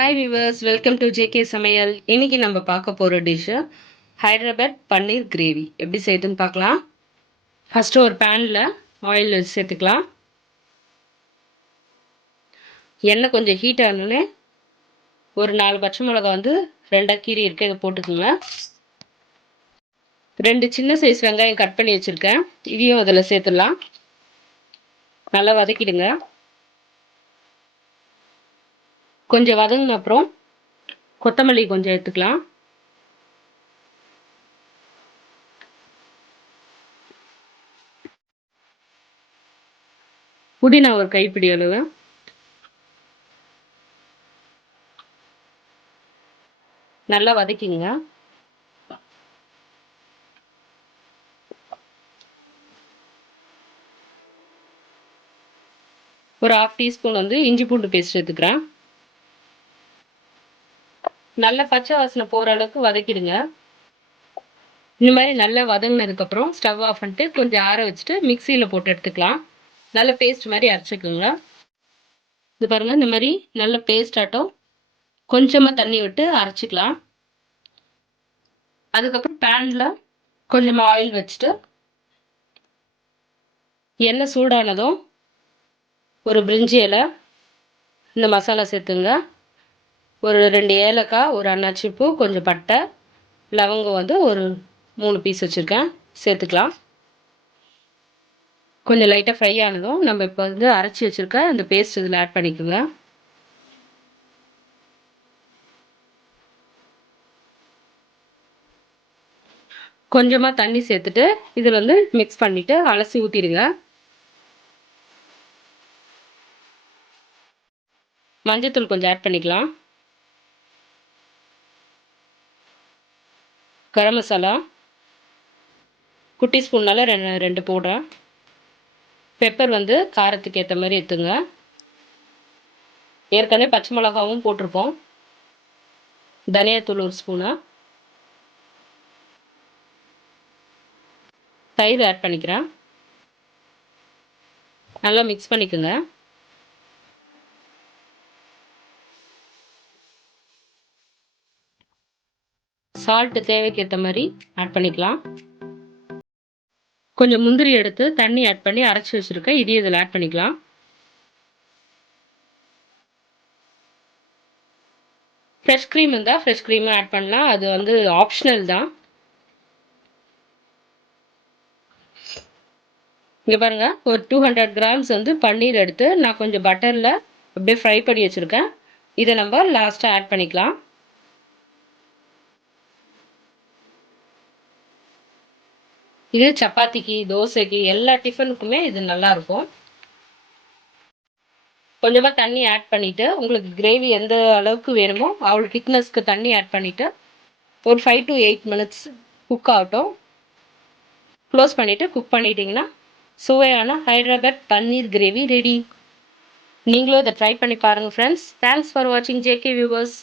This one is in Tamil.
Hi viewers, welcome to JK சமையல். இன்னைக்கு நம்ம பார்க்க போகிற டிஷ்ஷு ஹைதராபாத் பன்னீர் கிரேவி எப்படி செய்யுதுன்னு பார்க்கலாம். ஃபஸ்ட்டு ஒரு பேனில் ஆயில் சேர்த்துக்கலாம். எண்ணெய் கொஞ்சம் ஹீட் ஆனோடனே ஒரு 4 பச்சை மிளகா வந்து 2 கீரி இருக்கு, இதை போட்டுக்கோங்க. 2 சின்ன சைஸ் வெங்காயம் கட் பண்ணி வச்சுருக்கேன், இதையும் அதில் சேர்த்துடலாம். நல்லா வதக்கிடுங்க. கொஞ்சம் வதங்கின அப்புறம் கொத்தமல்லி கொஞ்சம் எடுத்துக்கலாம். புதினா ஒரு கைப்பிடி அளவு. நல்லா வதக்கிங்க. ஒரு 1/2 டீஸ்பூன் வந்து இஞ்சி பூண்டு பேஸ்ட் எடுத்துக்கிறேன். நல்ல பச்சை வாசனை போகிற அளவுக்கு வதக்கிடுங்க. இந்த மாதிரி நல்லா வதங்கினதுக்கப்புறம் ஸ்டவ் ஆஃப் பண்ணிட்டு கொஞ்சம் ஆற வச்சுட்டு மிக்சியில் போட்டு எடுத்துக்கலாம். நல்ல பேஸ்ட் மாதிரி அரைச்சிக்கோங்க. இது பாருங்கள், இந்த மாதிரி நல்ல பேஸ்ட் ஆட்டம் கொஞ்சமாக தண்ணி விட்டு அரைச்சிக்கலாம். அதுக்கப்புறம் பேனில் கொஞ்சமாக ஆயில் வச்சுட்டு எண்ணெய் சூடானதும் ஒரு பிரிஞ்சி இலை, இந்த மசாலா சேர்த்துங்க. ஒரு 2 ஏலக்காய், ஒரு அன்னாச்சி பூ, கொஞ்சம் பட்டை, லவங்கம் வந்து ஒரு 3 பீஸ் வச்சுருக்கேன், சேர்த்துக்கலாம். கொஞ்சம் லைட்டாக ஃப்ரை ஆனதும் நம்ம இப்போ வந்து அரைச்சி வச்சுருக்க இந்த பேஸ்ட் இதில் ஆட் பண்ணிக்கோங்க. கொஞ்சமாக தண்ணி சேர்த்துட்டு இதில் வந்து மிக்ஸ் பண்ணிவிட்டு அலசி ஊற்றிடுங்க. மஞ்சத்தூள் கொஞ்சம் ஆட் பண்ணிக்கலாம். கரம் மசாலா குட்டி ஸ்பூன்னால் 2 போடுறேன். பெப்பர் வந்து காரத்துக்கு ஏற்ற மாதிரி எடுத்துங்க. ஏற்கனவே பச்சை மிளகாவும் போட்டிருப்போம். தனியாத்தூள் 1 ஸ்பூனு. தயிர் ஆட் பண்ணிக்கிறேன். நல்லா மிக்ஸ் பண்ணிக்கோங்க. சால்ட்டு தேவைக்கு ஏற்ற மாதிரி ஆட் பண்ணிக்கலாம். கொஞ்சம் முந்திரி எடுத்து தண்ணி ஆட் பண்ணி அரைச்சி வச்சுருக்கேன், இதையும் இதில் ஆட் பண்ணிக்கலாம். ஃப்ரெஷ் க்ரீம் இருந்தால் ஃப்ரெஷ் க்ரீமும் ஆட் பண்ணலாம், அது வந்து ஆப்ஷனல் தான். இங்கே பாருங்கள், ஒரு 200 கிராம்ஸ் வந்து பன்னீர் எடுத்து நான் கொஞ்சம் பட்டரில் அப்படியே ஃப்ரை பண்ணி வச்சுருக்கேன். இதை நம்ம லாஸ்ட்டாக ஆட் பண்ணிக்கலாம். இது சப்பாத்திக்கு, தோசைக்கு, எல்லா டிஃபனுக்குமே இது நல்லாயிருக்கும். கொஞ்சமாக தண்ணி ஆட் பண்ணிவிட்டு உங்களுக்கு கிரேவி எந்த அளவுக்கு வேணுமோ அவ்வளோ திக்னஸ்க்கு தண்ணி ஆட் பண்ணிவிட்டு ஒரு 5 to 8 மினிட்ஸ் குக் ஆகட்டும். க்ளோஸ் பண்ணிவிட்டு குக் பண்ணிட்டீங்கன்னா சுவையான ஹைதராபாத் பன்னீர் கிரேவி ரெடி. நீங்களும் இதை ட்ரை பண்ணி பாருங்கள் ஃப்ரெண்ட்ஸ். தேங்க்ஸ் ஃபார் வாட்சிங் ஜேகே வியூவர்ஸ்.